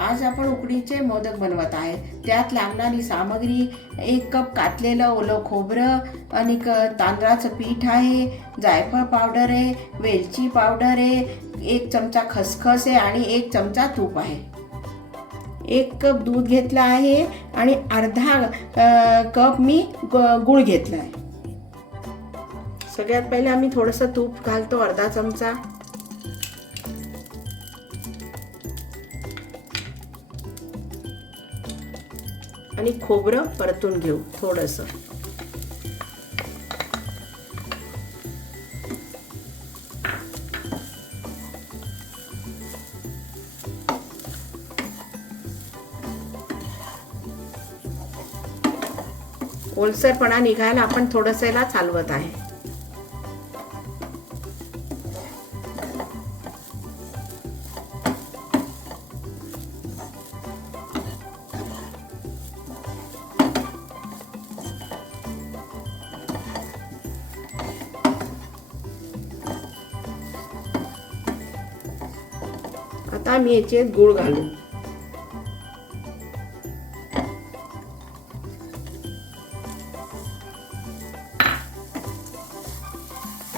आज आपण उकडीचे मोदक बनवत आहे. त्यात लागणारी सामग्री 1 कप कातलेलं ओलं खोबरं आणि तांदळाचं पीठ आहे, जायफळ पावडर आहे, वेलची पावडर आहे, 1 चमचा खसखस आहे आणि 1 चमचा तूप आहे. 1 कप दूध घेतलं आहे आणि अर्धा कप मी गूळ घेतला आहे. सगळ्यात पहिले आम्ही थोडंसं तूप घालतो, अर्धा चमचा. आणि खोबरं परतून घेऊ थोडंसं. ओलसरपणा निघायला आपण थोडंसं याला चालवत आहे. आता मी याचे गूळ घालू.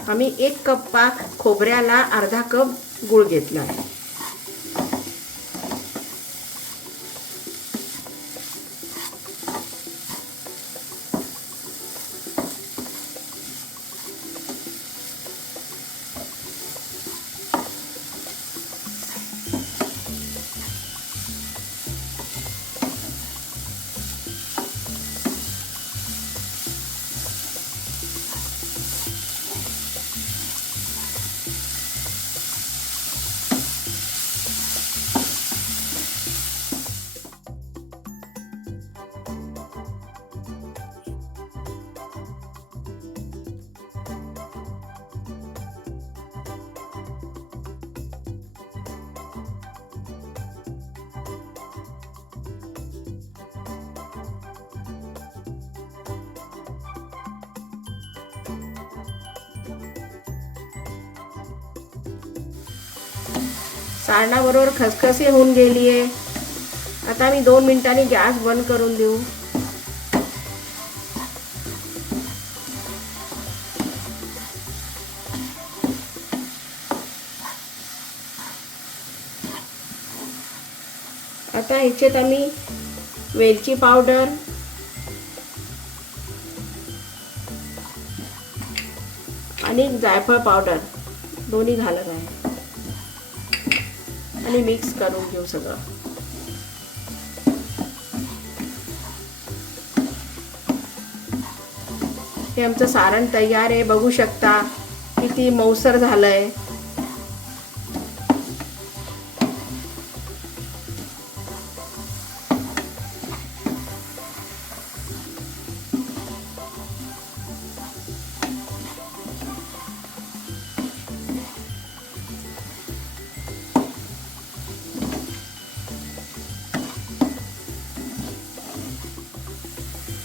आम्ही 1 कप खोबऱ्याला अर्धा कप गूळ घेतला आहे. सारणाबरोबर खसखसी होऊन गेली आहे. आता मी 2 मिनिटांनी गॅस बंद करून देऊ. आता ह्याच्यात आम्ही वेलची पावडर, आणि जायफळ पावडर दोन्ही घालत आहे आणि मिक्स करून घेऊ सगळं. हे आमचं सारण तयार आहे. बघू शकता किती मऊसर झालंय.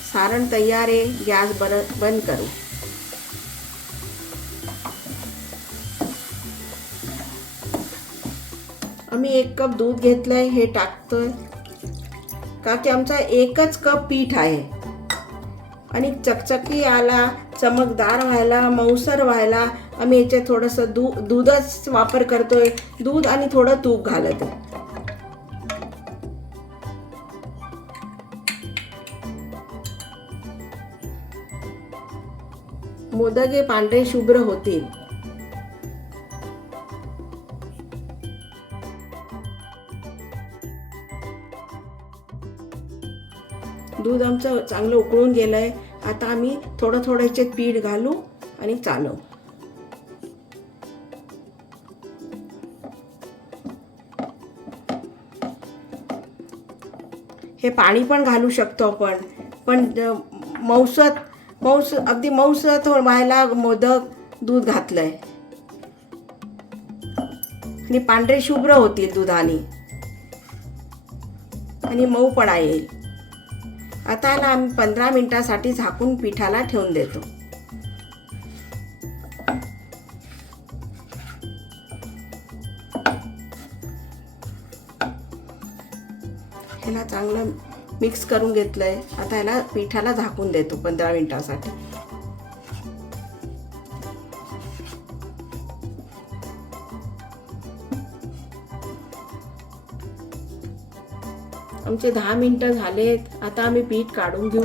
सारण तयार आहे. गॅस बंद करू. आम्ही 1 कप दूध घेतलंय, हे टाकतोय का की आमचा 1च कप पीठ आहे आणि चकचकी आला, चमकदार व्हायला, मऊसर व्हायला आम्ही याच्यात थोडंसं दूधच वापर करतोय. दूध आणि थोडं तूप घालत आहे. मोदक हे पांढरे शुभ्र होतील. दूध आमचं चांगलं उकळून गेलंय. आता आम्ही थोडं ह्याच्यात पीठ घालू आणि चालवू. हे पाणी पण घालू शकतो आपण, पण अगदी मऊसत व्हायला मोदक दूध घातलंय आणि पांढरे शुभ्र होतील दुधाने आणि मऊपणा येईल. आता याला आम्ही 15 मिनिटांसाठी झाकून पिठाला ठेवून देतो. चांगलं मिक्स करून घेतलं आहे. आता याला पिठाला झाकून देतो 15 मिनिटासाठी. आमचे 10 मिनिटं झालेत. आता आम्ही पीठ काढून घेऊ.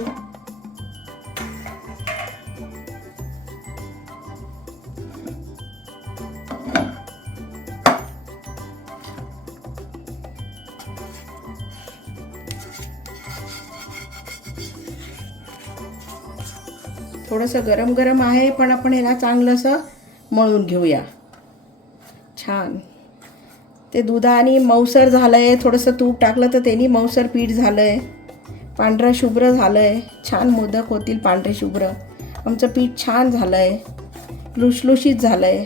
थोडंसं गरम गरम आहे, पण आपण याला चांगलंसं मळून घेऊया. छान ते दुधाने मऊसर झालं आहे. थोडंसं तूप टाकलं तर त्यांनी मऊसर पीठ झालं आहे. पांढरं शुभ्र झालं आहे. छान मोदक होतील पांढरे शुभ्र. आमचं पीठ छान झालं आहे, लुसलुशीत झालं आहे,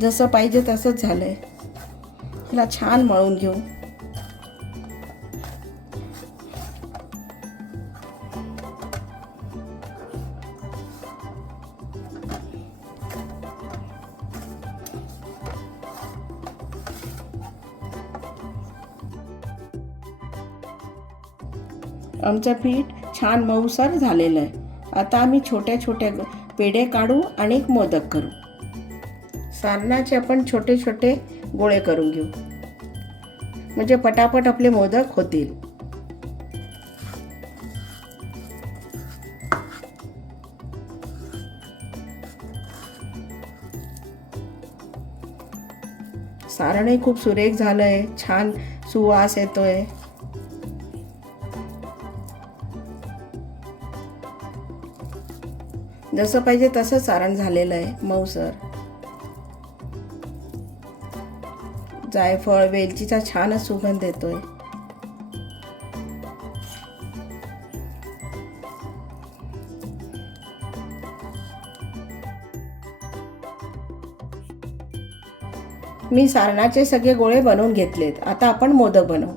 जसं पाहिजे तसंच झालं आहे. याला छान मळून घेऊ. आमचं पीठ छान मऊसर झालेलं आहे. आता आम्ही छोट्या छोट्या पेढे काढू आणि एक मोदक करू. सारणाचे आपण छोटे छोटे गोळे करून घेऊ, म्हणजे पटापट आपले मोदक होतील. सारणही खूप सुरेख झालंय, छान सुवास येतोय. जसं पाहिजे तसं सारण झालेलं आहे मऊसर. जायफळ वेलचीचा छानच सुगंध येतोय. मी सारणाचे सगळे गोळे बनवून घेतलेत. आता आपण मोदक बनवू.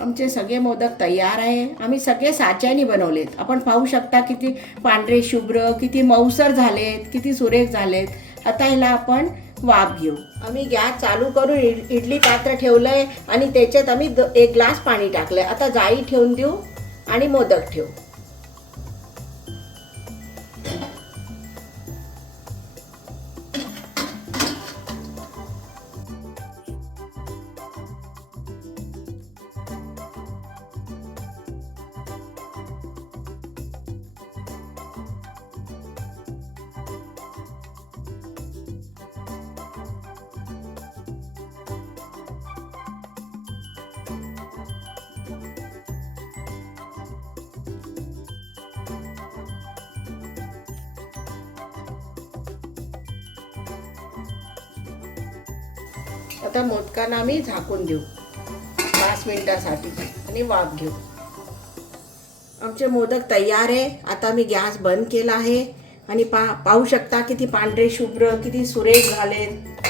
आमचे सगळे मोदक तयार आहे. आम्ही सगळे साच्याने बनवलेत. आपण पाहू शकता किती पांढरे शुभ्र, किती मऊसर झालेत, किती सुरेख झालेत. आता ह्याला आपण वाफ घेऊ. आम्ही गॅस चालू करून इडली पात्र ठेवलंय आणि त्याच्यात आम्ही 1 ग्लास पाणी टाकलंय. आता जाळी ठेवून देऊ आणि मोदक ठेवू. आता मोदकांना आम्ही झाकून देऊ 5 मिनिटासाठी आणि वाफ घेऊ. आमचे मोदक तयार आहे. आता मी गॅस बंद केला आहे आणि पाहू शकता किती पांढरे शुभ्र, किती सुरेख झालेत.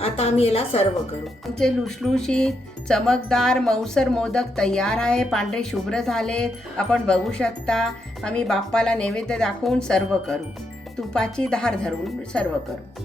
आता आम्ही याला सर्व करू. आमचे लुसलुशीत चमकदार मऊसर मोदक तयार आहे. पांढरे शुभ्र झालेत. आपण बघू शकता. आम्ही बाप्पाला नैवेद्य दाखवून सर्व करू. तुपाची धार धरून सर्व करू.